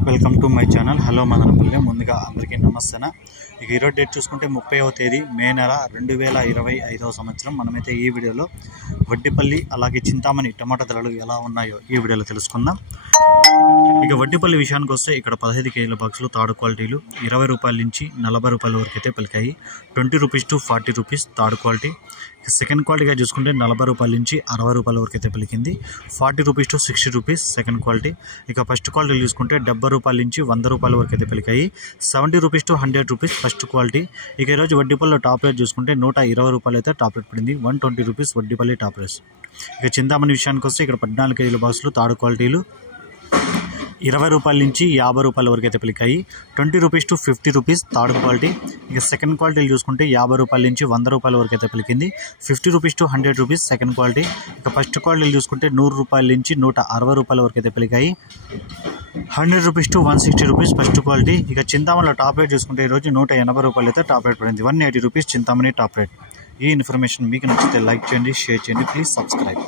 Welcome to my channel. Hello Madanapalle. ముందుగా అందరికీ నమస్తే. ఇక ఈరోజు డేట్ చూసుకుంటే 30వ తేదీ మే నెల 2025వ సంవత్సరం. మనమైతే ఈ వీడియోలో వడ్డిపల్లి అలాగే చింతామణి టమాటా ధరలు ఎలా ఉన్నాయో ఈ వీడియోలో తెలుసుకుందాం. ఇక వడ్డిపల్లి విషయానికి వస్తే ఇక్కడ 15 కేజీల బాక్సులు థర్డ్ క్వాలిటీలు 20 రూపాయల నుంచి 40 రూపాయల వరకు అయితే పలికాయి. 20 rupees to 40 rupees third quality. ఇక సెకండ్ క్వాలిటీగా చూసుకుంటే 40 రూపాయల నుంచి 60 రూపాయల వరకు అయితే పలికింది. 40 rupees to 60 rupees second quality. ఇక ఫస్ట్ క్వాలిటీ చూసుకుంటే 70 రూపాయల నుంచి 100 రూపాయల వరకు అయితే పలికాయి. 70 rupees to 100 rupees first quality. ఇక ఈరోజు వడ్డిపల్లిలో టాప్ రేట్ చూసుకుంటే 120 రూపాయలు అయితే టాప్ రేట్ పడింది. 120 రూపీస్ వడ్డిపల్లి టాప్ రేట్. ఇక చింతామణి విషయానికి వస్తే ఇక్కడ 14 కేజీల బాక్సులు థర్డ్ క్వాలిటీలు 20 రూపాయల నుంచి 50 రూపాయల వరకు అయితే పలికాయి. 20 rupees to 50 rupees third quality. ఇక సెకండ్ క్వాలిటీలు చూసుకుంటే 50 రూపాయల నుంచి 100 రూపాయల వరకు అయితే పలికింది. 50 rupees to 100 rupees second quality. ఇక ఫస్ట్ క్వాలిటీలు చూసుకుంటే 100 రూపాయల నుంచి 160 రూపాయల వరకు అయితే పలికాయి. 100 rupees to 160 rupees first quality. ఇక చింతామణిలో టాప్ రేట్ చూసుకుంటే ఈరోజు 180 రూపాయలు అయితే టాప్ రేట్ పడింది. 180 రూపీస్ చింతామణి టాప్ రేట్. ఈ ఇన్ఫర్మేషన్ మీకు నచ్చితే లైక్ చేయండి, షేర్ చేయండి, ప్లీజ్ సబ్స్క్రైబ్.